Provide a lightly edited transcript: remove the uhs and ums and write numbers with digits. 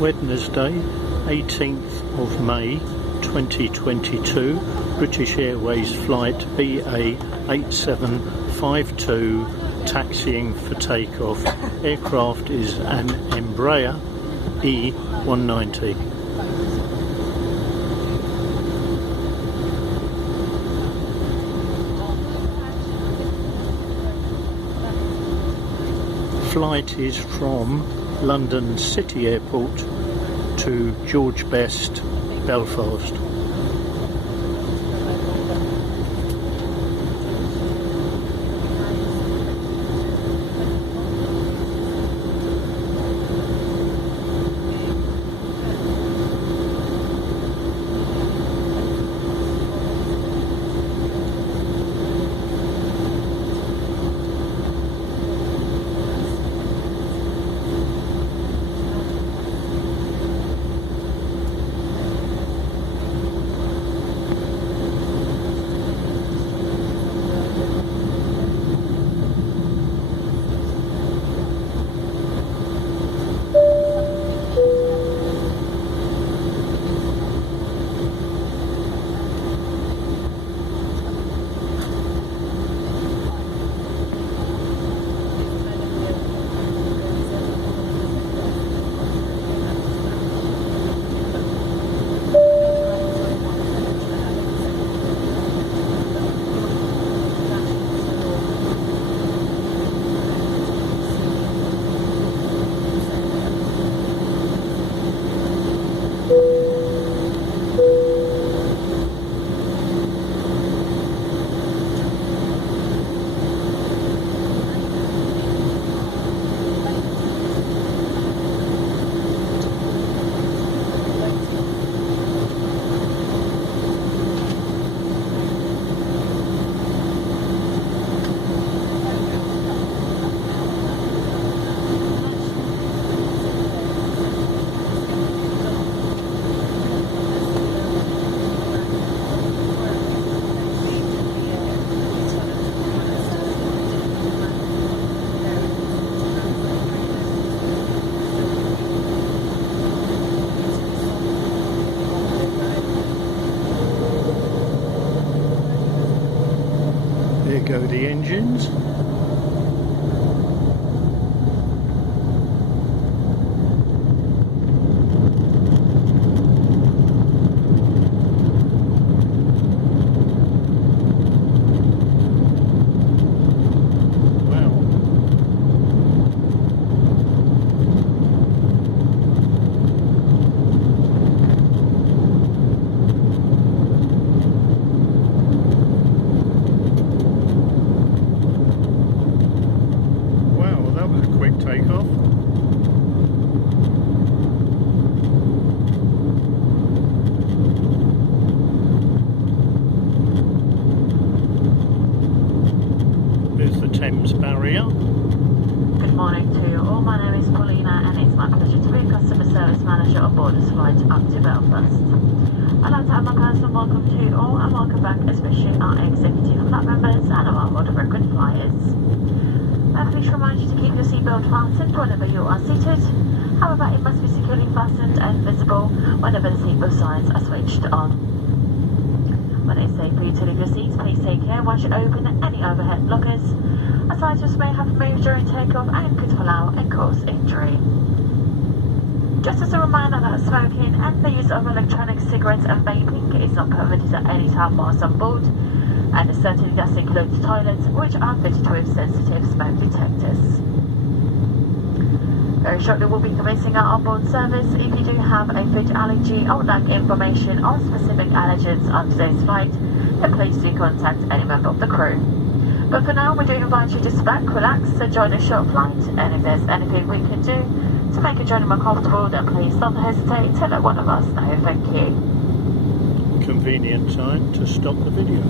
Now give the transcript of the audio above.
Wednesday, 18th of May 2022, British Airways flight BA8752 taxiing for takeoff. Aircraft is an Embraer E190. Flight is from London City Airport to George Best, Belfast. There go the engines. Takeoff. There's the Thames Barrier. Good morning to you all. My name is Paulina and it's my pleasure to be a customer service manager on board this flight up to Belfast. I'd like to have my personal welcome to you all and welcome back especially our executive flight members and our board of frequent flyers. Please remind you to keep your seatbelt fastened whenever you are seated. However, it must be securely fastened and visible whenever the seatbelt signs are switched on. When it's safe for you to leave your seats, please take care once you open any overhead lockers, as items may have moved during takeoff and could fall out and cause injury. Just as a reminder that smoking and the use of electronic cigarettes and vaping is not permitted at any time whilst on board, and it certainly does include toilets which are fitted with sensitive smoke detectors. Very shortly we'll be commencing our onboard service. If you do have a food allergy or would like information on specific allergens on today's flight, then please do contact any member of the crew. But for now, we do invite you to sit back, relax, enjoy the short flight, and if there's anything we can do to make your journey more comfortable, then please don't hesitate to let one of us know. Thank you. Convenient time to stop the video.